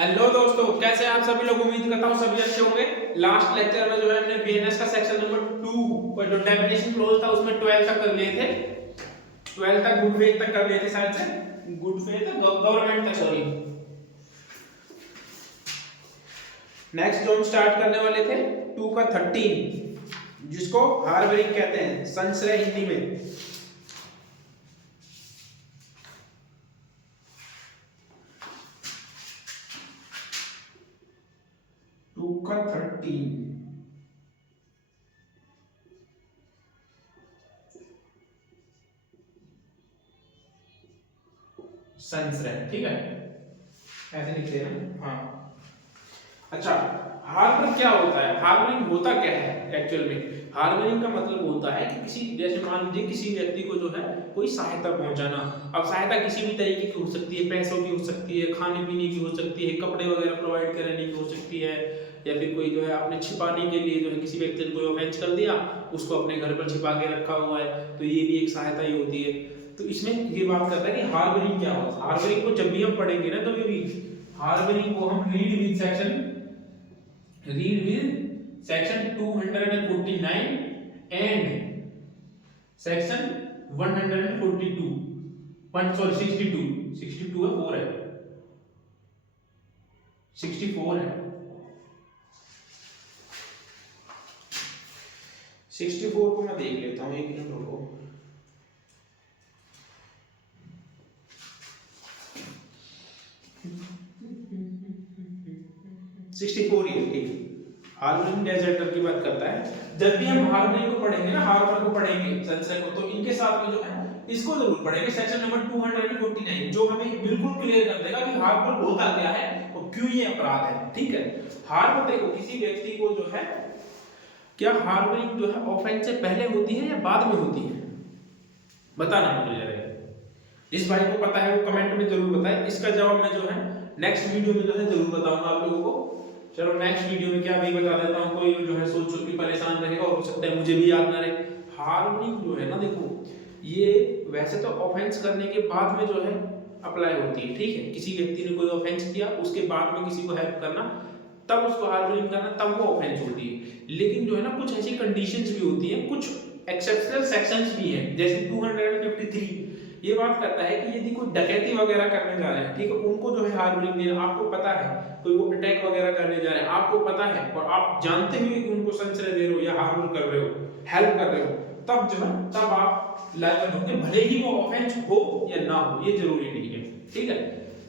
Hello दोस्तों, कैसे हैं आप सभी लोग। उम्मीद करता हूँ सभी अच्छे होंगे। लास्ट लेक्चर में जो है हमने बीएनएस का सेक्शन नंबर 2 और जो डेफिनेशन क्लोज था उसमें 12 तक कर लिए थे। 12 तक गुड फेथ तक कर लिए थे, शायद से गुड फेथ गवर्नमेंट तक, सॉरी। नेक्स्ट जो हम स्टार्ट करने वाले थे 2 का 13, जिसको हार्बरिंग कहते हैं संशय हिंदी में। टू का 13 संशय, ठीक है, ऐसे लिखते हैं। हाँ, अच्छा, हार्बरिंग क्या होता है? हार्बरिंग होता क्या है एक्चुअल में? हार्बरिंग का मतलब होता है कि किसी, जैसे मान लीजिए किसी व्यक्ति को जो है कोई सहायता पहुंचाना। अब सहायता किसी भी तरीके की हो सकती है, पैसों की हो सकती है, खाने पीने की हो सकती है, कपड़े वगैरह प्रोवाइड कराने की हो सकती है, या फिर कोई जो है अपने छिपाने के लिए जो है किसी व्यक्ति ने कोई ऑफेंस कर दिया, उसको अपने घर पर छिपा के रखा हुआ है, तो ये भी एक सहायता ही होती है। तो इसमें ये बात करता है कि हार्बरिंग क्या होता है। हार्बरिंग को जब भी हम पढ़ेंगे ना, तो भी हार्बरिंग को हम read with section 249 and section 142 62 है, 4 है, 64 है, 64 को मैं देख लेता हूँ, एक मिनट रुको। हार्बरिंग डेजर्टर की बात करता है। जब भी हम हार्बरिंग को पढ़ेंगे ना, हार्बर को पढ़ेंगे, संशय को, तो इनके साथ में जो है इसको जरूर पढ़ेंगे, सेक्शन नंबर 249, जो हमें बिल्कुल क्लियर कर देगा कि हार्बर होता क्या है और क्यों ये अपराध है। ठीक है, हार्बर देखो, किसी व्यक्ति को जो है, क्या हार्बरिंग जो है ऑफेंस से पहले होती है या बाद में होती है? बताना मुझे जरा। जिस भाई को पता है वो कमेंट में जरूर बताएं। इसका जवाब मैं जो है नेक्स्ट वीडियो में जो है जरूर बताऊंगा आप लोगों को। चलो नेक्स्ट वीडियो में क्या भी बता देता हूँ, कोई जो है सोच सोच के परेशान रहेगा और हो सकता है मुझे भी याद ना रहे। हार्बरिंग जो है ना, देखो, ये वैसे तो ऑफेंस करने के बाद में जो है अप्लाई होती है। ठीक है, किसी व्यक्ति ने कोई ऑफेंस किया, उसके बाद में किसी को हेल्प करना, तब उसको हार्बरिंग करना, तब वो ऑफेंस होती है। लेकिन जो है ना, कुछ ऐसी कंडीशंस भी होती हैं, कुछ एक्सेप्शनल सेक्शंस भी हैं, जैसे 253 ये बात करता है कि यदि कोई डकैती वगैरह करने जा रहे हैं, ठीक है, उनको जो है हार्बरिंग देना, आपको पता है कोई वो अटैक वगैरह करने जा रहे हैं, आपको पता है और आप जानते हुए कि उनको संशय दे रहे हो या हार्बर कर रहे हो, हेल्प कर रहे हो, तब जो है तब आप लायबल होंगे, भले ही वो ऑफेंस हो या ना हो, ये जरूरी नहीं है। ठीक है,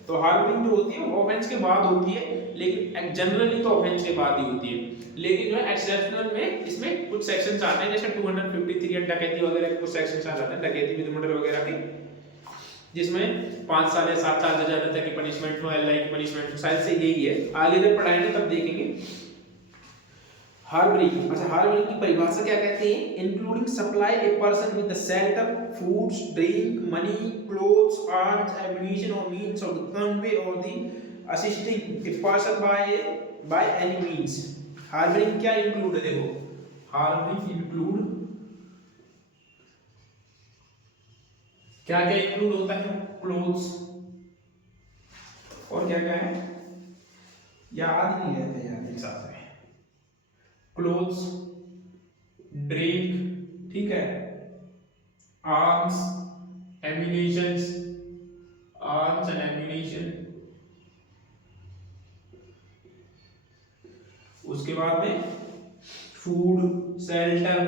तो हार्बरिंग जो होती है वो ऑफेंस के बाद होती है, लेकिन जनरली तो ऑफेंस के बाद ही होती है। लेकिन जो है एक्सेप्शनल में इसमें कुछ सेक्शंस आते हैं, जैसे 253 डकैती वगैरह के कुछ सेक्शंस आ जाते हैं, डकैती विद मर्डर वगैरह के, जिसमें 5 साल या 7 साल सजा तक की पनिशमेंट हो, एलआई की पनिशमेंट हो, शायद से यही है। आगे जब पढ़ाएंगे तब देखेंगे। हार्बरिंग, अच्छा, हार्बरिंग की परिभाषा क्या कहते हैं? Including supply a person with the shelter, foods, drink, money, clothes, arms, ammunition और मींस ऑफ द कन्वे और the assisting a person by any means. Harbouring क्या इंक्लूड है? देखो, हार्बरिंग इंक्लूड क्या क्या इंक्लूड होता है? क्लोथ्स, और क्या क्या है, याद नहीं रहते यार एक साथ में। क्लोथ्स, ड्रिंक, ठीक है, arms, ammunitions, arms and ammunition, उसके बाद में फूड, शेल्टर,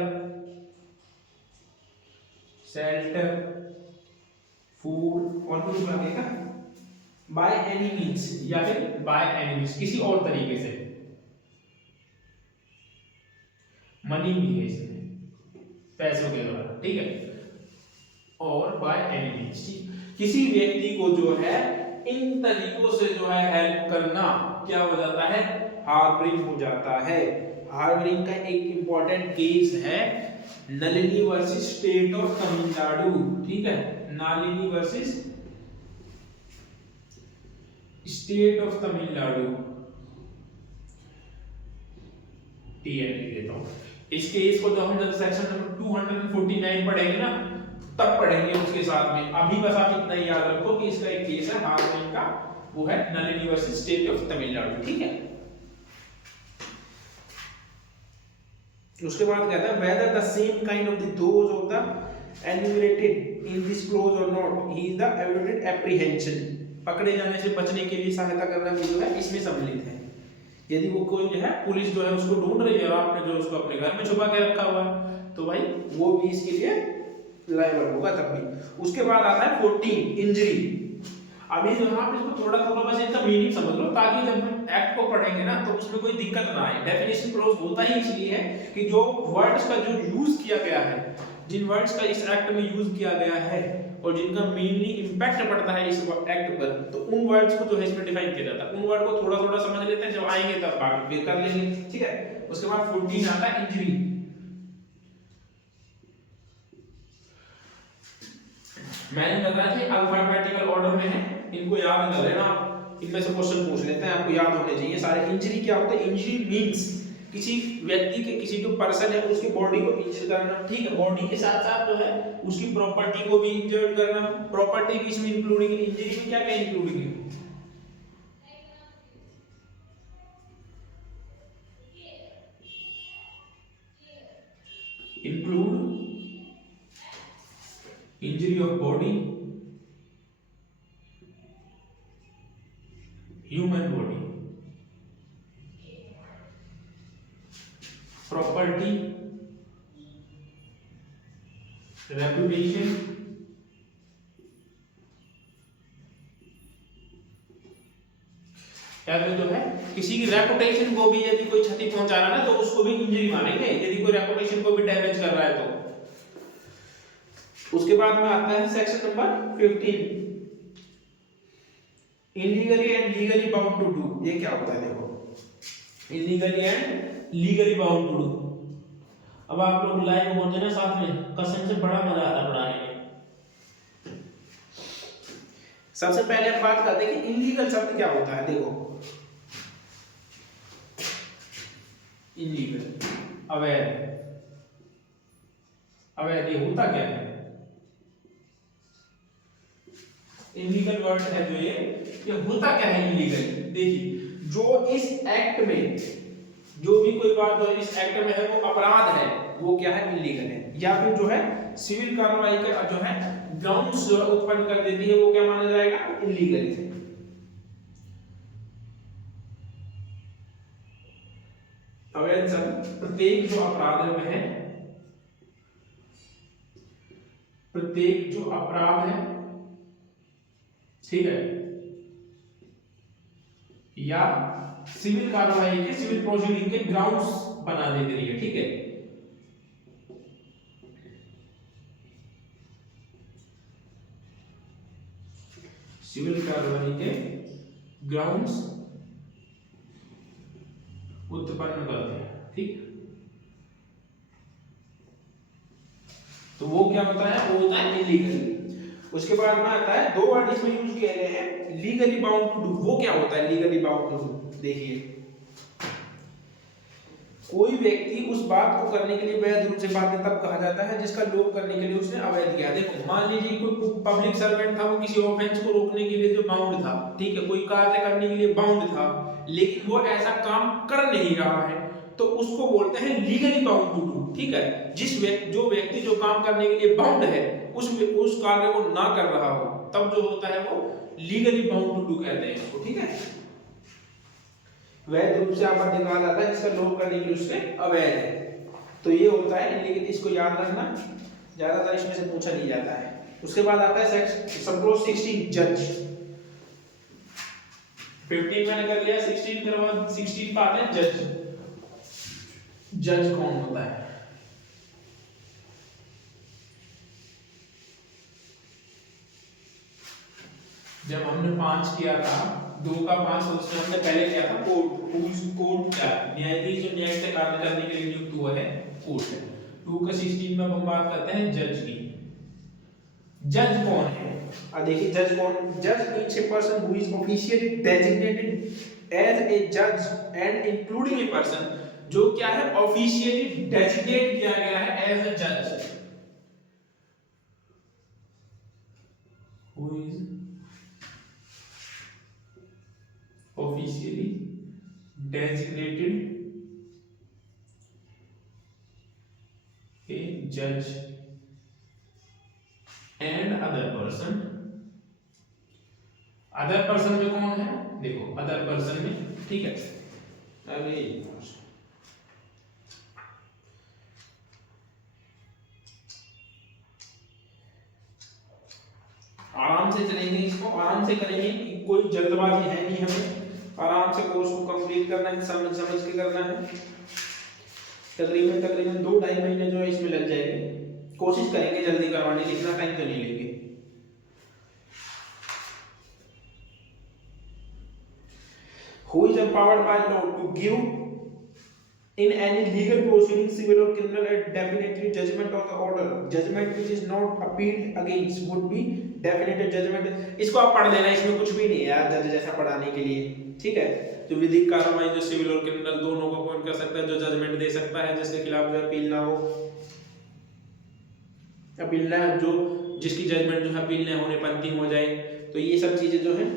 फूड, और कुछ लगेगा बाय एनी मींस, या फिर बाय एनी मींस किसी और तरीके से, मनी भी है इसमें, पैसों के द्वारा, ठीक है, और बाय एनी मींस, किसी व्यक्ति को जो है इन तरीकों से जो है हेल्प करना क्या हो जाता है? हार्बरिंग हो जाता है। हार्बरिंग का एक इंपॉर्टेंट केस है Nalini versus state of Tamil Nadu. ठीक है, Nalini versus state of Tamil Nadu, TNT देता हूं। इस केस को जब हम जब सेक्शन नंबर 249 पढ़ेंगे ना, तब पढ़ेंगे उसके साथ में। अभी बस आप इतना ही याद रखो कि इसका एक केस है हार्बरिंग का, वो है Nalini versus state of Tamil Nadu, ठीक है। उसके बाद कहता है whether the same kind of the those of the enumerated in this clause or not he is the evident apprehension, पकड़े जाने से बचने के लिए सहायता करना भी जो है इसमें सम्मिलित है। यदि वो कोई जो है पुलिस जो है उसको ढूंढ रही है और आपने जो उसको अपने घर में छुपा के रखा हुआ है तो भाई वो भी इसके लिए लायबल होगा तब भी। उसके बाद आता है 14 इंजरी। अभी जो आप इसको थोड़ा थोड़ा बस इसका मीनिंग समझ लो ताकि जब हम एक्ट को पढ़ेंगे ना तो उसमें कोई दिक्कत ना आए। डेफिनेशन क्लॉज होता ही इसलिए है कि जो वर्ड्स का जो यूज किया गया है, जिन वर्ड्स का इस एक्ट में यूज किया गया है और जिनका मेनली इंपैक्ट पड़ता है इस एक्ट पर, तो उन वर्ड्स को जो है इसमें डिफाइन किया जाता है। उन वर्ड को थोड़ा थोड़ा समझ लेते हैं, जब आएंगे तब बाकी फिर कर लेंगे, ठीक है। उसके बाद 14 आता है इंजरी। मैंने बताया कि अल्फाबेटिकल ऑर्डर में है, इनको याद कर लेना आप, इनमें से क्वेश्चन पूछ लेते हैं, आपको याद होने चाहिए सारे। इंजरी क्या होता है? इंजरी मींस किसी व्यक्ति के, किसी जो पर्सन है उसकी बॉडी को इंजर करना, ठीक है। बॉडी के साथ साथ जो है उसकी प्रॉपर्टी को भी इंजर्ड करना। प्रॉपर्टी भी इसमें इंक्लूडिंग है, इंजरी में क्या क्या इंक्लूडिंग है? Include injury of body, human body, property, reputation, या फिर जो है किसी की रेपुटेशन को भी यदि कोई क्षति पहुंचा रहा है ना तो उसको भी इंजरी मानेंगे, यदि कोई रेपुटेशन को भी डैमेज कर रहा है तो। उसके बाद में आता है section number 15, illegally and legally bound to do. ये क्या होता है देखो, illegally and legally bound to do. अब आप लोग लाइव होते ना साथ में, कसम से बड़ा मजा आता पढ़ाने में। सबसे पहले हम बात करते हैं कि इलीगल शब्द क्या होता है। देखो इलीगल, अवैध। अवैध ये होता क्या है? इलीगल वर्ड है जो ये होता क्या है इलीगल? देखिए जो इस एक्ट में जो भी कोई बात जो इस एक्ट में है वो अपराध है, वो क्या है? इलीगल है। या फिर जो है सिविल कार्रवाई का जो है ग्राउंड्स उत्पन्न कर देती है, वो क्या माना जाएगा? इलीगल है। अवैध शब्द प्रत्येक जो अपराध में है, प्रत्येक जो अपराध है, ठीक है, या सिविल कार्रवाई के, सिविल प्रोसीडिंग के ग्राउंड्स बना देती है, ठीक है। सिविल कार्रवाई के ग्राउंड्स उत्पन्न करते हैं, ठीक। तो वो क्या होता है? वो होता है इलीगल। उसके बाद में आता है दो वर्ड इसमें यूज किए गए हैं, लीगली बाउंड टू डू। वो क्या होता है लीगली बाउंड टू डू? देखिए कोई व्यक्ति उस बात को करने के लिए वैध रूप से बाध्य तब कहा जाता है जिसका लोप करने के लिए उसने अवैध किया। देखो मान लीजिए कोई पब्लिक सर्वेंट था, वो किसी ऑफेंस को रोकने के लिए जो बाउंड था, ठीक है, कोई कार्य करने के लिए बाउंड था, लेकिन वो ऐसा काम कर नहीं रहा है, तो उसको बोलते हैं लीगली बाउंड टू डू, ठीक है। जो व्यक्ति जो काम करने के लिए बाउंड है उस कार्य को ना कर रहा हो, तब जो होता है वो लीगली बाउंड टू डू कहते हैं इसको, ठीक है। वैध रूप से आपत्ति कहा जाता है जिसका लोप करने के लिए उससे अवैध है, तो ये होता है इलीगल। इसको याद रखना, ज्यादातर इसमें से पूछा नहीं जाता है। उसके बाद आता है सेक्शन 16 जज। 15 मैंने कर लिया, 16 के बाद 16 पाते हैं जज। जज कौन होता है? जब हमने 5 किया था, 2 का 5, तो उसमें हमने पहले किया था कोर्ट। कोर्ट क्या है? न्यायाधीश जो न्याय से कार्य करने के लिए नियुक्त हुआ है, कोर्ट है। 2 का 16 में हम बात करते हैं जज की। जज कौन है? अब देखिए जज कौन? जज means a person who is officially designated as a जज एंड इंक्लूडिंग ए पर्सन जो क्या है ऑफिशियली डेजिग्नेट किया गया है एज अ जज, who is designated a judge and other person में कौन है, देखो other person में, ठीक है, अरे आराम से चलेंगे, इसको आराम से करेंगे, कोई जल्दबाजी है नहीं, हमें आराम से कोर्स को कंप्लीट करना है, समझ समझ के करना है। तकरीबन 2-2.5 महीने जो है इसमें लग जाएंगे, कोशिश करेंगे जल्दी करवाने की, इतना टाइम तो नहीं लेंगे। Who is empowered by law to give in any legal proceeding, civil or criminal, a definitely judgment of the order, judgment which is not appealed against would be definitive judgment। इसको आप पढ़ लेना, इसमें कुछ भी नहीं है यार जज जैसा पढ़ाने के लिए, ठीक है। तो विधिक कार्रवाई जो सिविल और क्रिमिनल दोनों को कौन कर सकता है, जो जजमेंट दे सकता है, जिसके खिलाफ जो अपील ना हो, अपील ना जो जिसकी जजमेंट जो है अपील न होने पर अंतिम हो जाए, तो ये सब चीजें जो है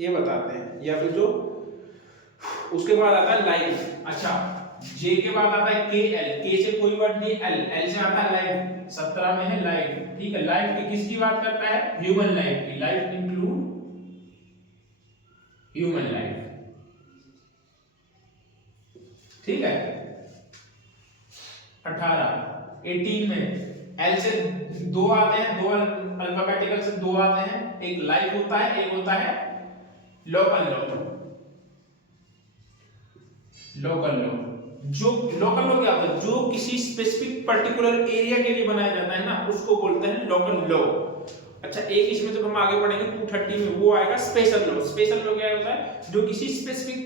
ये बताते हैं। या फिर जो उसके बाद आता है लाइफ, अच्छा जे के बाद आता है के एल, के से कोई वर्ड नहीं, एल, एल से आता है लाइफ, 17 में है लाइफ, ठीक है। लाइफ की किसकी बात करता है, ह्यूमन लाइफ की, लाइफ इंक्लूड ह्यूमन लाइफ, ठीक है। 18 में एल से 2 आते हैं, 2 अल्फाबेटिकल से 2 आते हैं, एक लाइफ होता है, एक होता है लोकल लॉ। लोकल लॉ, जो लोकल लॉ क्या होता है, जो किसी स्पेसिफिक पर्टिकुलर एरिया के लिए बनाया जाता है ना, उसको बोलते हैं लोकल लॉ। अच्छा एक इसमें जब हम आगे बढ़ेंगे 230 में वो आएगा स्पेशल लॉ। स्पेशल लॉ क्या होता है, जो किसी स्पेसिफिक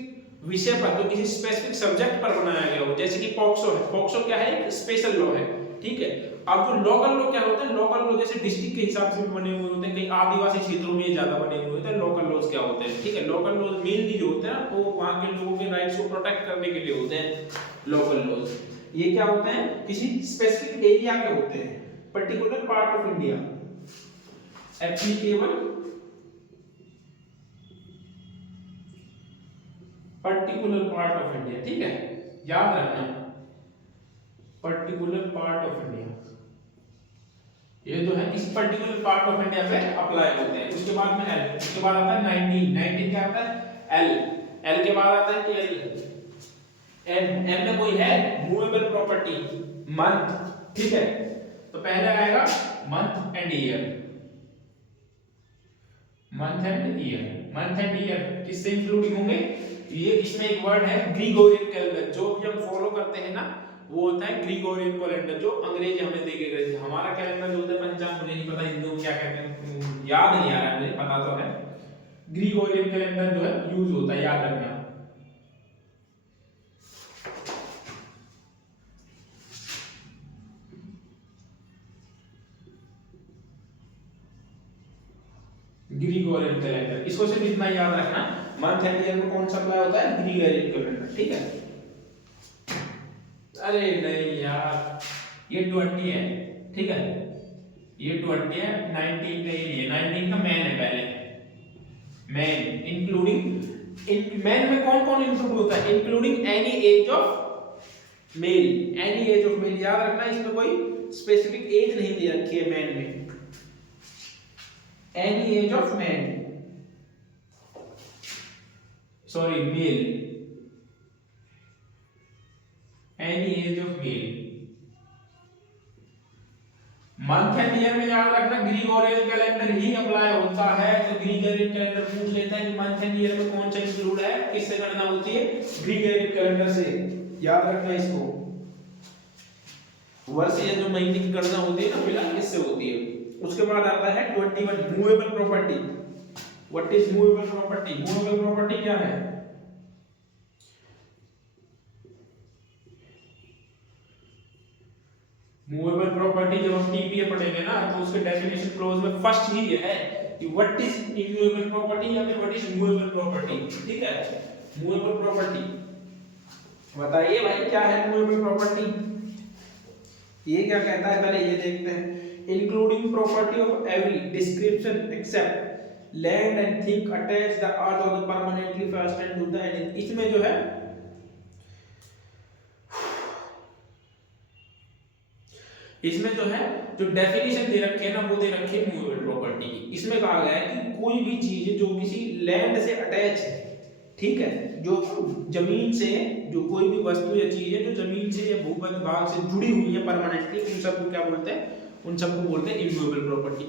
विषय पर, जो किसी स्पेसिफिक सब्जेक्ट पर बनाया गया हो, जैसे कि पॉक्सो है, पॉक्सो क्या है, एक स्पेशल लॉ है, ठीक है। अब जो लोकल लॉ क्या होता है, लोकल लॉ जैसे डिस्ट्रिक्ट के हिसाब से भी बने हुए होते हैं, कई आदिवासी क्षेत्रों में ज्यादा बने हुए होते हैं, लोकल लॉज क्या होते हैं, ठीक है। लोकल लॉज मेनली जो होते हैं वो वहां के लोगों के राइट्स को प्रोटेक्ट करने के लिए होते हैं लोकल लॉज। ये क्या होते हैं, किसी स्पेसिफिक एरिया के होते हैं, particular part of India, applicable particular part of India, ठीक है, याद रखना पर्टिकुलर पार्ट ऑफ इंडिया, ये जो है इस पर्टिकुलर पार्ट ऑफ इंडिया पे अप्लाई होते हैं। उसके बाद में एल, उसके बाद आता है 19 क्या आता है, एल, एल के बाद आता है एल, एम, एम में कोई है मूवेबल प्रॉपर्टी, मंथ, ठीक है। तो पहले आएगा month and year, month and year, month and year किससे इंक्लूडिंग होंगे, ये इसमें एक वर्ड है ग्रीगोरियन कैलेंडर, जो भी हम फॉलो करते हैं ना वो होता है ग्रीगोरियन कैलेंडर, जो अंग्रेज हमें देके गए थे। हमारा कैलेंडर जो होता है पंचांग, मुझे नहीं पता हिंदू क्या कहते हैं, याद नहीं आ रहा है मुझे, पता तो है ग्रीगोरियन कैलेंडर जो है यूज होता है, याद रखना। ग्रीगोरियन कैलेंडर, इसको सिर्फ इतना याद रखना, मंथ एंड ईयर में कौन सा अप्लाई होता है, ग्रीगोरियन कैलेंडर, ठीक है। अरे नहीं यार ये 20 है, ठीक है, ये 20 है, 19 नहीं है, 19 का मैन है पहले, मैन इंक्लूडिंग, मैन में कौन कौन इंक्लूड होता है, including any age of mail, any age of mail, याद रखना इसमें कोई स्पेसिफिक एज नहीं दी रखी है मैन में, any age of man, sorry male, any age of male. Month and year में याद रखना ग्रीगोरियन कैलेंडर ही अप्लाई होता है, तो ग्रीगोरियन कैलेंडर पूछ लेता है कि मंथ एंड ईयर में कौन सा इंक्लूड है, किससे गणना होती है, ग्रीगोरियन कैलेंडर से, याद रखना इसको। वर्ष या जो महीने की गणना होती है ना फिलहाल इससे होती है। उसके बाद आता है 21 movable property. What is movable property, movable property क्या है, मूवेबल प्रॉपर्टी जब हम टीपीए पढ़ेंगे ना तो उसके डेफिनेशन क्लॉज में फर्स्ट ही है कि व्हाट इज इमूवेबल प्रॉपर्टी या फिर व्हाट इज मूवेबल प्रॉपर्टी, ठीक है। मूवेबल प्रॉपर्टी बताइए भाई क्या है मूवेबल प्रॉपर्टी, ये क्या कहता है पहले ये देखते हैं। Including property of every description except land and thing attach the earth और the permanently fastened to the and, इसमें जो है इसमें जो है जो डेफिनेशन दे रखी है ना वो दे रखी है मूवेबल प्रॉपर्टी की। इसमें कहा गया है कि कोई भी चीज जो किसी लैंड से अटैच है, ठीक है, जो जमीन से, जो कोई भी वस्तु या चीज है जो जमीन से या भूमध्य भाग से जुड़ी हुई है परमानेंटली, उन सबको क्या बोलते हैं? उन सबको बोलते हैं इमूवेबल प्रॉपर्टी।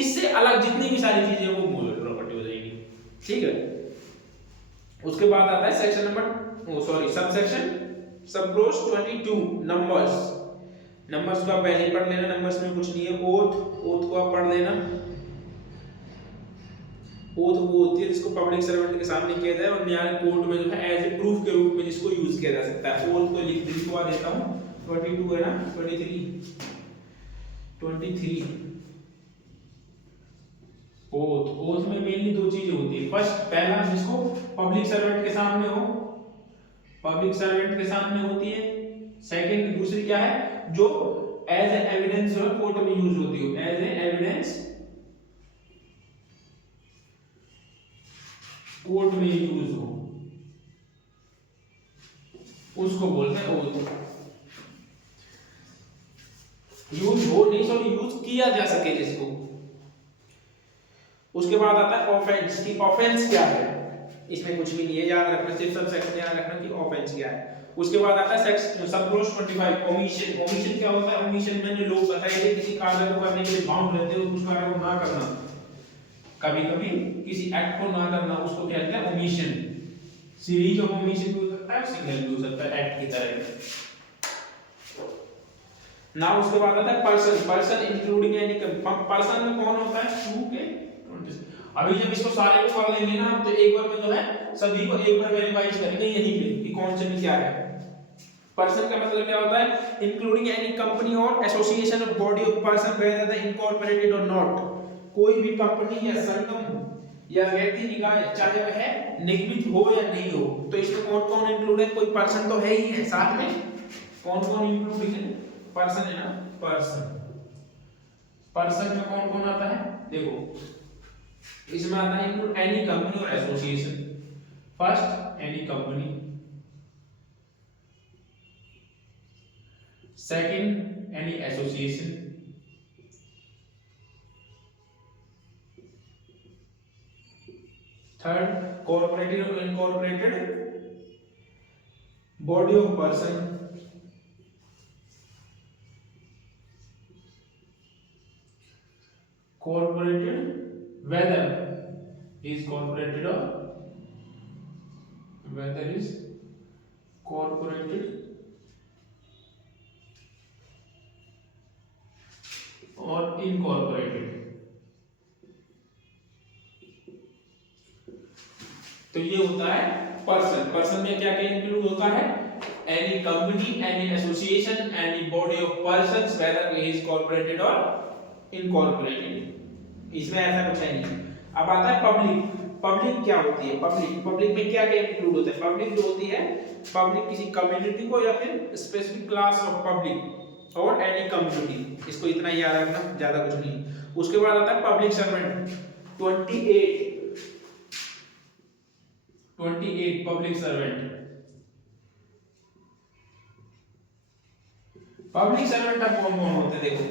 इससे अलग जितनी भी सारी चीजें वो मूवेबल प्रॉपर्टी हो जाएगी, ठीक है। उसके बाद आता है सेक्शन नंबर सबसेक्शन सब क्लोज 22 नंबर्स। नंबर्स को आप पहले पढ़ लेना, नंबर्स में कुछ नहीं है। ओथ को आप पढ़ लेना। ओथ वो होती है जिसको पब्लिक सर्वेंट के सामने किया जाए और न्याय कोर्ट में जो है एज ए प्रूफ के रूप में जिसको यूज किया जा सकता है। ओथ को लिखवा देता हूं, 22 है ना, 23 ओथ में मेनली दो चीजें होती है। फर्स्ट, पहला जिसको पब्लिक सर्वेंट के सामने हो, पब्लिक सर्वेंट के सामने होती है। सेकंड, दूसरी क्या है, जो एज ए एविडेंस जो कोर्ट में यूज होती हो, एज ए एविडेंस कोर्ट में यूज हो, उसको बोलते हैं ओथ। यूज हो नहीं, सॉरी, यूज किया जा सके जिसको। उसके बाद आता है ऑफेंस की ऑफेंस क्या है, इसमें कुछ भी नहीं है, याद रखना, सिर्फ सब सेक्शन याद रखना कि ऑफेंस क्या है। उसके बाद आता है सेक्शन सब क्लोज 25 ओमिशन। ओमिशन क्या होता है? ओमिशन मैंने लोग बताए थे, किसी कार्य को करने के लिए बाउंड रहते हो, कुछ कार्य को ना करना, कभी कभी किसी एक्ट को ना करना, उसको क्या कहते हैं? ओमिशन। सीरीज ऑफ ओमिशन भी हो सकता है, सिंगल भी हो सकता है, एक्ट की तरह ना। उसके बाद आता है person. Person including any, person में कौन होता है? 2 के 20। अभी जब इसको सारे को कर लेंगे ना तो एक बार में जो है सभी को एक बार वेरीफाई करेंगे यहीं पे कि कौन से में क्या है। पर्सन का मतलब क्या होता है? इंक्लूडिंग एनी कंपनी और एसोसिएशन और body of person whether the incorporated और नॉट। कोई भी कंपनी या संगम या व्यक्ति निकाय, चाहे वह निगमित हो या नहीं हो, तो इसमें कौन कौन इंक्लूड है? कोई पर्सन तो है ही है, साथ में कौन कौन इंक्लूड है? पर्सन है ना, पर्सन। पर्सन में कौन कौन आता है? देखो, इसमें आता है इंक्लूड एनी कंपनी और association. First, any company. Second, any association. Third, corporated और incorporated body of person. Corporated whether is corporated or whether is corporated or incorporated। तो ये होता है पर्सन। पर्सन में क्या क्या इंक्लूड होता है? Any company, any association, any body of persons whether is corporated और इनकॉर्पोरेटेड। इसमें ऐसा कुछ है नहीं। अब आता है पब्लिक। पब्लिक क्या होती है? पब्लिक में क्या क्या इंक्लूड होता है? पब्लिक जो होती है, पब्लिक किसी कम्युनिटी को या फिर स्पेसिफिक क्लास ऑफ पब्लिक और एनी कम्युनिटी, इसको इतना ही याद रखना, ज्यादा कुछ नहीं। उसके बाद आता है public servant. 28 public servant. Public servant अब कौन कौन होते हैं? देखो,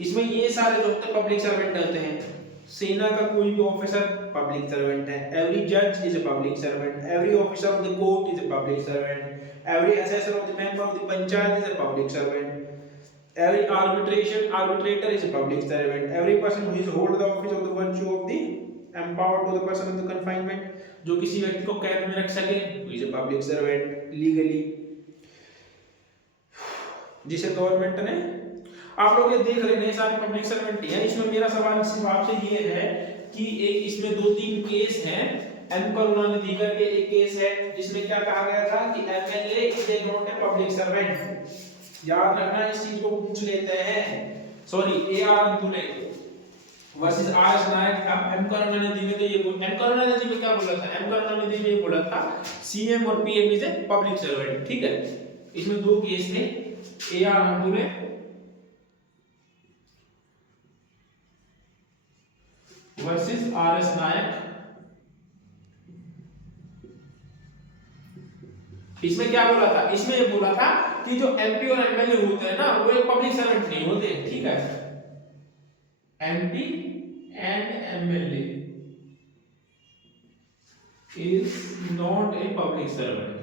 इसमें ये सारे जो होते हैं पब्लिक सर्वेंट होते हैं। सेना का कोई भी ऑफिसर पब्लिक सर्वेंट है। एवरी जज is a public servant. Every officer of the court is a public servant. Every assessor of the member of the panchayat is a public servant. Every arbitrator is a public servant. Every person who is hold the office of the virtue of the empowered to the person of the confinement, जो किसी व्यक्ति को कैद में रख सके, who is a public servant legally, जिसे government ने, आप लोग ये देख लेने सारे पब्लिक सर्वेंट हैं। इसमें मेरा सवाल सिर्फ आपसे ये है कि एक इसमें 2-3 केस हैं। एम करुणानिधि करके एक केस है जिसमें क्या कहा गया था कि MLA is not a public servant. याद रखना, इस चीज को पूछ लेते हैं। Sorry, A R Antulay versus R S Nayak था। एम करुणानिधि में तो ये एम करुणानिधि में क्या बोला था? एम करुणानिधि में ये बोला था सीएम और PM is a public servant, ठीक है। इसमें 2 केस थे, A R Antulay versus R S Nayak. इसमें क्या बोला था, इसमें ये बोला था कि जो एमपी और एमएलए होते हैं ना वो एक पब्लिक सर्वेंट नहीं होते, ठीक है। MP and MLA is not a public servant.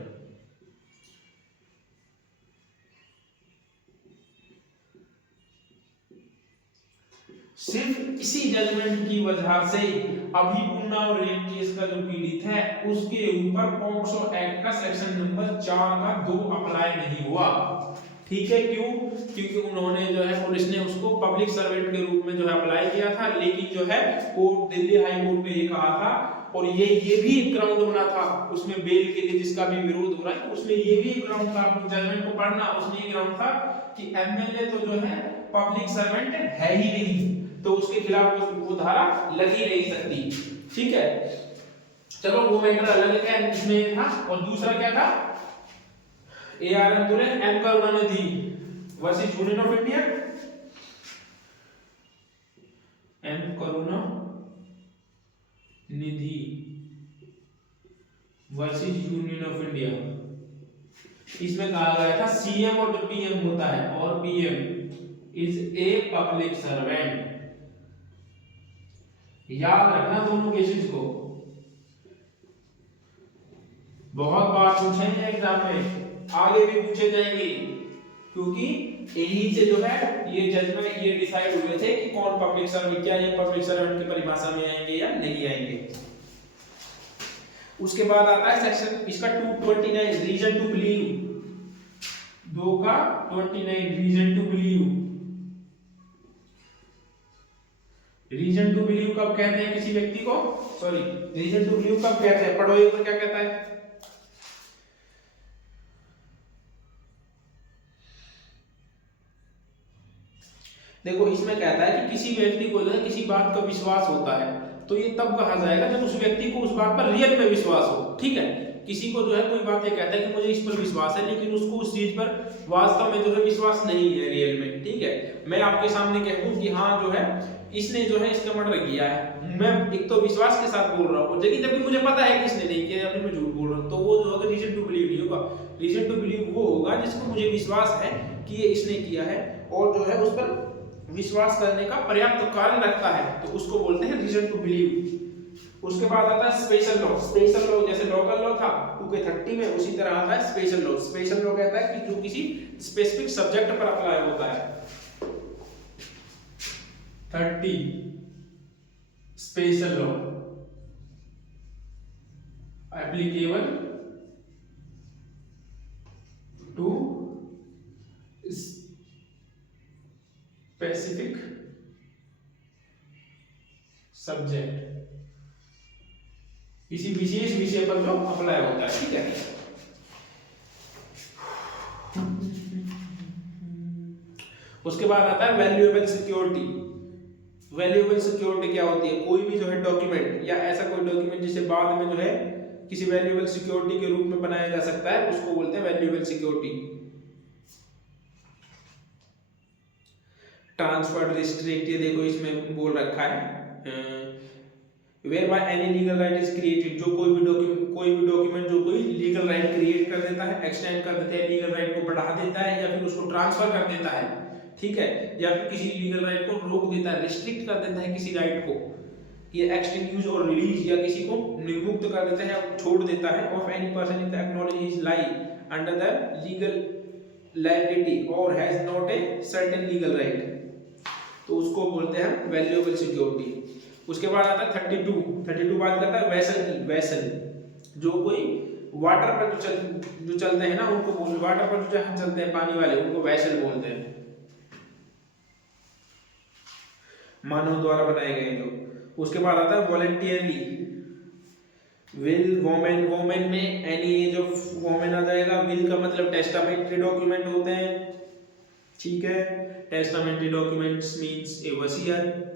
सिर्फ इसी जजमेंट की वजह से अभी उन्नाव रेप केस का जो पीड़ित है उसके ऊपर पॉक्सो एक्ट का सेक्शन नंबर 4 का 2 अप्लाई नहीं हुआ, ठीक है। क्यों? क्योंकि उन्होंने जो है पुलिस ने उसको पब्लिक सर्वेंट के रूप में जो है अप्लाई किया था, लेकिन जो है कोर्ट दिल्ली हाई कोर्ट में ये कहा था, और ये भी एक ग्राउंड बना था उसमें बेल के लिए जिसका भी विरोध हो रहा है, उसमें ये भी एक ग्राउंड था, जजमेंट को पढ़ना, उसमें ये ग्राउंड था कि एमएलए तो जो है पब्लिक सर्वेंट है ही नहीं, तो उसके खिलाफ वो धारा लग ही नहीं सकती, ठीक है। चलो वो मैटर अलग है, इसमें था। और दूसरा क्या था, एआरएम दुले M Karunanidhi versus union of India, M Karunanidhi versus union of India. इसमें कहा गया था सीएम और जो पीएम होता है, और PM is a public servant. याद रखना दोनों केसेस को, बहुत बार पूछेंगे एग्जाम में, आगे भी पूछे जाएंगे, क्योंकि इन्हीं से जो है ये जजमेंट ये डिसाइड हुए थे कि कौन पब्लिक सर्वेंट, क्या ये पब्लिक सर्वेंट की परिभाषा में आएंगे या नहीं आएंगे। उसके बाद आता है सेक्शन इसका 229 रीजन टू बिलीव, 2 का 29 reason to believe. Reason to believe कब कहते हैं किसी व्यक्ति को, सॉरी रीजन टू बिलीव कब कहते हैं, पढ़ो एक बार क्या कहता है। देखो इसमें कहता है कि किसी व्यक्ति को जो है किसी बात का विश्वास होता है, तो ये तब कहा जाएगा जब उस व्यक्ति को उस बात पर रियल में विश्वास हो, ठीक है। किसी को जो है कोई बात ये कहता है कि मुझे इस पर विश्वास है, लेकिन उसको उस चीज पर वास्तव में जो है विश्वास नहीं है रियल में, ठीक है। मैं आपके सामने कह दूं कि हाँ जो है इसने जो है इसका मर्डर किया है, मैं एक तो विश्वास के साथ बोल रहा हूँ, लेकिन जब भी मुझे पता है कि इसने नहीं किया, अपने में झूठ बोल रहा हूँ, तो वो जो होगा रीजन टू बिलीव नहीं होगा। रीजन टू बिलीव वो होगा जिसको मुझे विश्वास है कि ये इसने किया है, और जो है उस पर विश्वास करने का पर्याप्त कारण रखता है, तो उसको बोलते हैं रीजन टू बिलीव। उसके बाद आता है स्पेशल लॉ। स्पेशल लॉ जैसे लोकल लॉ था 2K30 में, उसी तरह आता है स्पेशल लॉ। स्पेशल लॉ कहता है कि जो किसी स्पेसिफिक सब्जेक्ट पर अप्लाई होता है। 30 special law applicable to specific subject, किसी विशेष विषय पर जो अप्लाई होता है, ठीक है। उसके बाद आता है वैल्यूएबल सिक्योरिटी। वैल्यूएबल सिक्योरिटी क्या होती है, कोई भी जो है डॉक्यूमेंट या ऐसा कोई डॉक्यूमेंट जिसे बाद में जो है किसी वैल्यूएबल सिक्योरिटी के रूप में बनाया जा सकता है, उसको बोलते हैं वैल्यूएबल सिक्योरिटी। ट्रांसफर्ड रिस्ट्रिक्ट, ये देखो इसमें बोल रखा है whereby any legal right is created, जो कोई भी डॉक्यूमेंट जो कोई लीगल राइट क्रिएट कर देता है, एक्सटेंड कर देता है, लीगल राइट को बढ़ा देता है, या फिर उसको ट्रांसफर कर देता है, ठीक है, या फिर किसी लीगल राइट को रोक देता है, रिस्ट्रिक्ट कर देता है किसी राइट को, ये एक्सटिंग्विश और रिलीज, या किसी को निर्मुक्त कर देता है, छोड़ देता है, of any person in the acknowledge his lie under the legal liability और has not a certain legal right, तो उसको बोलते हैं वैल्यूएबल सिक्योरिटी। उसके बाद आता है 32 बात करता है वेसल की। वेसल जो कोई वाटर पर जो चलते हैं ना उनको बोल, वाटर पर जो चलते हैं पानी वाले उनको वेसल बोलते हैं, मानव द्वारा बनाए गए जो। उसके बाद आता है वॉलंटियरली। विल वोमेन, वोमेन में एनी एज ऑफ वोमेन आ जाएगा। विल का मतलब टेस्टामेंट्री डॉक्यूमेंट होते हैं, ठीक है। टेस्टामेंट्री डॉक्यूमेंट्स मींस ए वसीयत।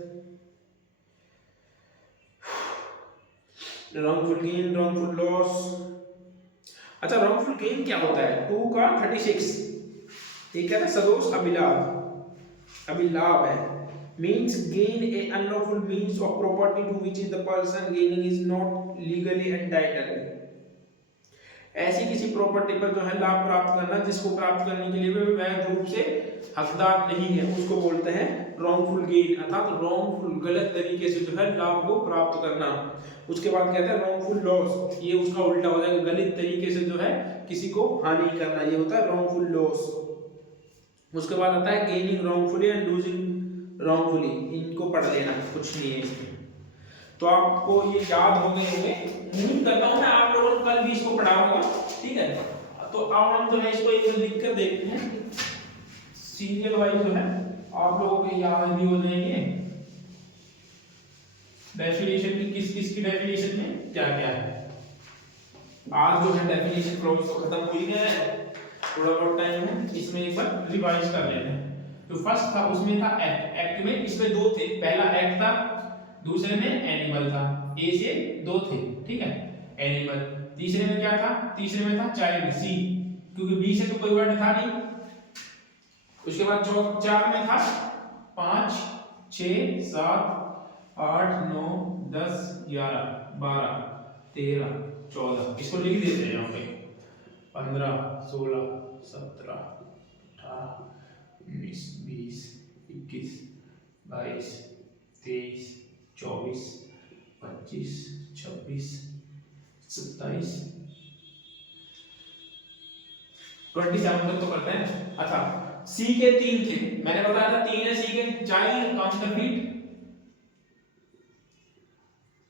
Wrongful gain, wrongful loss. अच्छा रॉन्गफुल गेन क्या होता है, 2 का 36, ठीक है ना, सदोष अभिलाभ, अभिलाभ है, means gain a unlawful means of property to which the person gaining is not legally entitled, ऐसी किसी प्रॉपर्टी पर जो है लाभ प्राप्त करना जिसको प्राप्त करने के लिए वे वैध रूप से हकदार नहीं है, उसको बोलते हैं रॉन्गफुल गेन, अर्थात रॉन्गफुल गलत तरीके से जो है लाभ को प्राप्त करना। उसके बाद कहते हैं रॉन्गफुल लॉस, ये उसका उल्टा हो जाएगा, गलत तरीके से जो है किसी को हानि करना, ये होता है रॉन्गफुल लॉस। उसके बाद आता है gaining wrongfully and losing wrongfully, इनको पढ़ लेना, कुछ नहीं है इसमें। तो आपको ये याद हो गए होंगे, उम्मीद करता हूं मैं आप लोगों ने कल भी इसको पढ़ा होगा, ठीक है। तो अब हम जो है इसको एक बार लिख कर देखते हैं, सीरियल वाइज जो है आप लोगों के याद भी हो जाएंगे डेफिनेशन की, किस किस की डेफिनेशन में क्या क्या है। आज जो है डेफिनेशन क्लॉज तो खत्म हो ही गया है, थोड़ा बहुत टाइम है, इसमें एक बार रिवाइज कर लेते हैं। तो फर्स्ट था, उसमें था एक्ट, एक्ट में इसमें दो थे, पहला एक्ट था, दूसरे में एनिमल था, ए से दो थे, ठीक है, एनिमल। तीसरे में क्या था, तीसरे में था चाइल्ड, सी, क्योंकि बी से तो कोई वर्ड था नहीं। उसके बाद चार में था 5 6 7 8 9 10 11 12 13 14, इसको लिख देते हैं यहाँ पे 15 16 17 18 19 20 21 22 23 24 25 26 27 27 तक तो करते हैं। अच्छा, सी के 3 थे, मैंने बताया था 3 है सी के, चाइल्ड,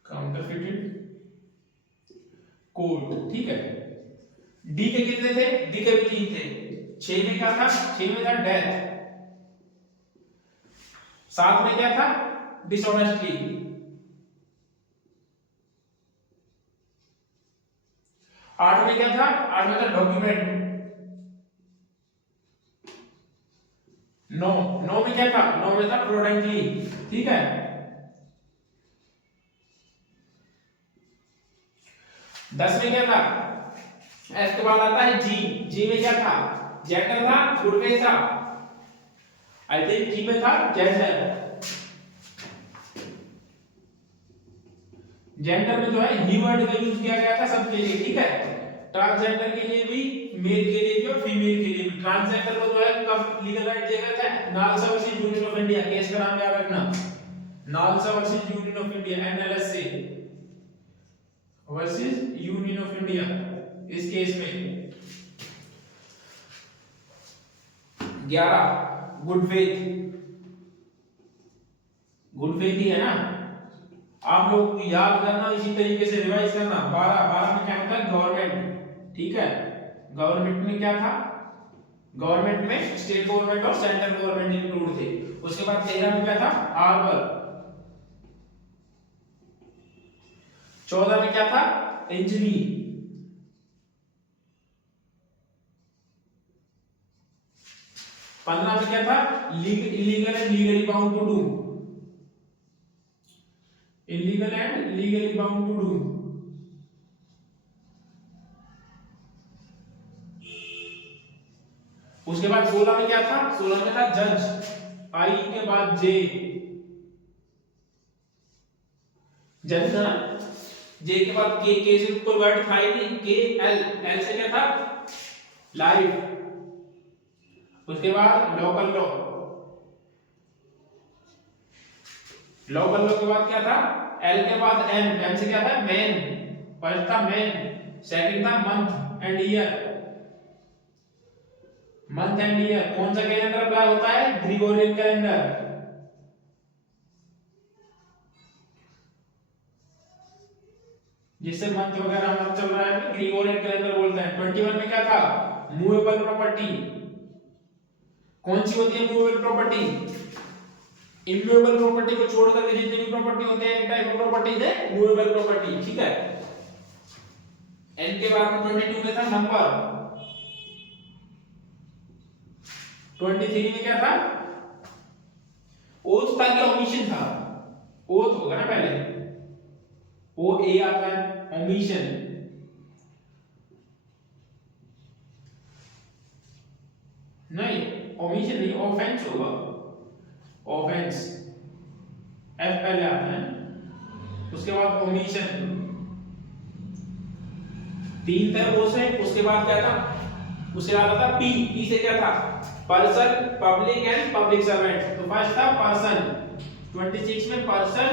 काउंटरफिटेड, कोड, ठीक है। डी के कितने थे, डी के भी 3 थे, 6 में क्या था, 6 में था डेथ, 7 में क्या था, डिसऑनेस्टली, 8 में क्या था, 8 में था डॉक्यूमेंट, 9 में क्या था, 9 में था प्रूडेंटली, ठीक है। 10 में क्या था, एफ के बाद आता है जी, जी में क्या था, जेंडर था, गुड फेथ था, आई थिंक जी में था जेंडर, जेंडर में जो है ही वर्ड का यूज किया गया था सबके लिए, ठीक है, ट्रांसजेंडर के लिए भी, मेल के लिए भी और फीमेल के लिए भी। ट्रांसजेंडर को जो है कब लीगल राइट दिया गया था, NALSA versus union of India, case का नाम याद रखना, NALSA versus union of India, NLSA versus union of India, इस केस में। 11 गुड फेथ, गुड फेथ ही है ना, आप लोग याद करना, इसी तरीके से रिवाइज करना। 12 में क्या होता है, गवर्नमेंट, ठीक है, गवर्नमेंट में क्या था, गवर्नमेंट में स्टेट गवर्नमेंट और सेंट्रल गवर्नमेंट इंक्लूड थे। उसके बाद 13 में क्या था, हार्बर, 14 में क्या था, इंजरी, 15 में क्या था, illegal and legally bound to do, illegal and legally bound to do. उसके बाद 16 में क्या था, 16 में था जज, आई के बाद जे, जज था, जे के बाद के से कोई वर्ड था ही नहीं, के एल, एल से क्या था, लाइफ। उसके बाद लोकल लॉ, लोकल लॉ के बाद क्या था, एल के बाद एम, एम से क्या था, मैन, फर्स्ट था मैन, सेकंड था month and year, month and year कौन सा कैलेंडर अप्लाई होता है, ग्रिगोरियन कैलेंडर, जिससे मंथ वगैरह हमारा चल रहा है ग्रिगोरियन कैलेंडर बोलते हैं। 21 में क्या था, मूवेबल प्रॉपर्टी, कौन सी होती है मूवेबल प्रॉपर्टी, इमूवेबल प्रॉपर्टी को छोड़कर जितनी भी प्रॉपर्टी होते हैं, एक टाइप ऑफ प्रॉपर्टीज है मूवेबल प्रॉपर्टी, ठीक है। एन के बाद में 22 में था नंबर, 23 में क्या था, ओथ था कि ओमिशन था, ओथ होगा ना पहले, ओ ए आता है, ओमिशन, नहीं ओमिशन नहीं, ऑफेंस होगा, ऑफेंस, एफ पहले आता है, उसके बाद ओमिशन, तीन थे वो से, उसके बाद क्या था, उसके बाद आता पी, पी से क्या था, person, public and public servant. तो फर्स्ट था पर्सन 26 में पर्सन,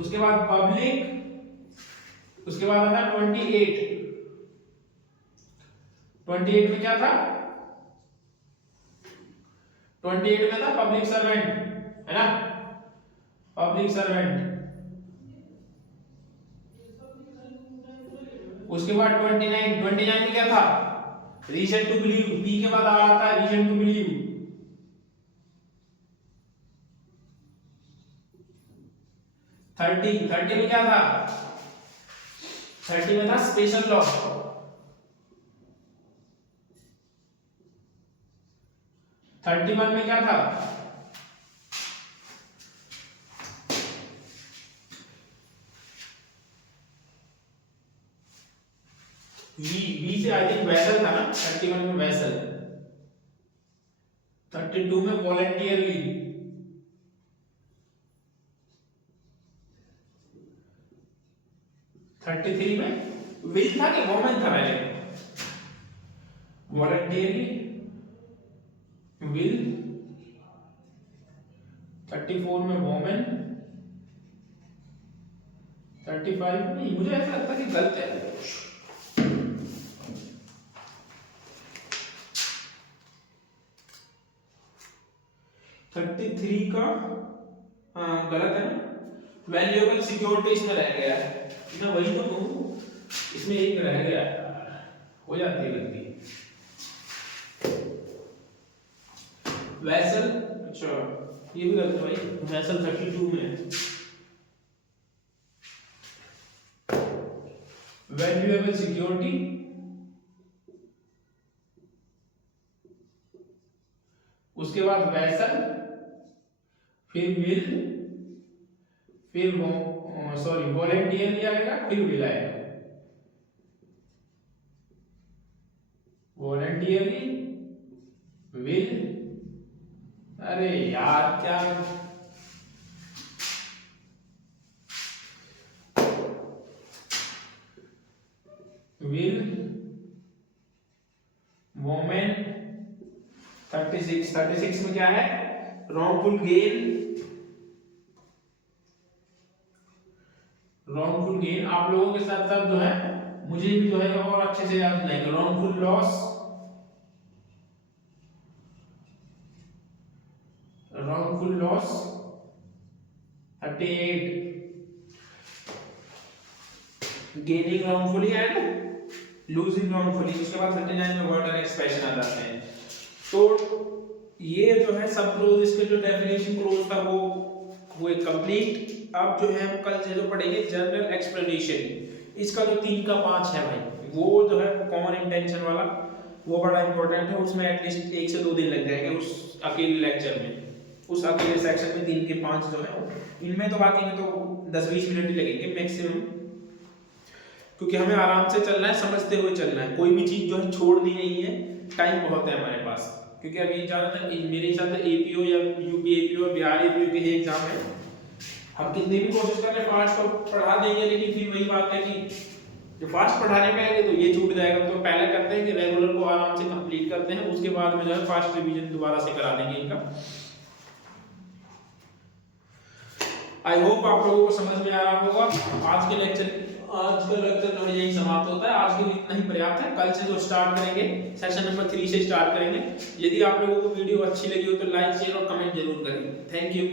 उसके बाद पब्लिक, उसके बाद आता 28 में क्या था, 28 में था पब्लिक सर्वेंट, है ना, पब्लिक सर्वेंट। उसके बाद 29 में क्या था, रीजन टू बिलीव, बी के बाद आ रहा था रीजन टू बिलीव। 30 में क्या था, 30 में था स्पेशल लॉ। 31 में क्या था, वी से आई थिंक वेसल था ना, 31 में वेसल। 32 में वॉलंटियरली। 33 में विल था कि वोमेन था पहले, वॉलंटियरली विल। 34 में वोमेन। 35 नहीं, मुझे ऐसा लगता है कि गलत है। 33 का गलत है ना, वैल्यूएबल सिक्योरिटी इसमें रह गया है, मैं वही तो कहूँ, इसमें एक रह गया, हो जाती है गलती। वैसल, अच्छा ये भी गलत है भाई, वैसल 32 में है। वैल्यूएबल सिक्योरिटी, उसके बाद वैसल, फिर विल, फिर सॉरी वॉलंटियरली आएगा, फिर विल आएगा, वॉलंटियरली विल। अरे यार क्या, विल, वोमेन। 36 में क्या है, रॉन्गफुल गेन। रॉन्गफुल गेन आप लोगों के साथ साथ जो है मुझे भी जो है और अच्छे से याद नहीं, wrongful loss, wrongful loss 38, gaining wrongfully and losing wrongfully. उसके बाद 39 में वर्ड और एक्सप्रेशन आ जाते हैं। तो ये जो है सब क्लोज, इसके जो डेफिनेशन क्लोज था वो एक कंप्लीट। अब जो है हम कल से जो पढ़ेंगे जनरल एक्सप्लेनेशन, इसका जो 3 का 5 है भाई, वो जो है कॉमन इंटेंशन वाला, वो बड़ा इंपॉर्टेंट है। उसमें एटलीस्ट 1 से 2 दिन लग जाएंगे उस अकेले लेक्चर में, उस अकेले सेक्शन में 3 के 5 जो है। इनमें तो बाकी में तो 10-20 मिनट ही लगेंगे मैक्सिमम, क्योंकि हमें आराम से चलना है, समझते हुए चलना है, कोई भी चीज जो है छोड़नी नहीं है, टाइम बहुत है हमारे पास। क्योंकि अभी ज्यादातर मेरे हिसाब से एपीओ या यूपी एपीओ और बिहार एपीओ के ही एग्जाम है। हम कितनी भी कोशिश कर रहे हैं फास्ट तो पढ़ा देंगे, लेकिन फिर वही बात है कि जो फास्ट पढ़ाने में आएंगे तो ये छूट जाएगा। तो पहले करते हैं कि रेगुलर को आराम से कंप्लीट करते हैं, उसके बाद में जो है फास्ट रिवीजन दोबारा से करा देंगे इनका। आई होप आप लोगों को समझ में आ रहा होगा। आज का लेक्चर जो है यही समाप्त होता है। आज के लिए इतना ही पर्याप्त है। कल से जो स्टार्ट करेंगे सेक्शन नंबर 3 से स्टार्ट करेंगे। यदि आप लोगों को वीडियो अच्छी लगी हो तो लाइक शेयर और कमेंट जरूर करें। Thank you.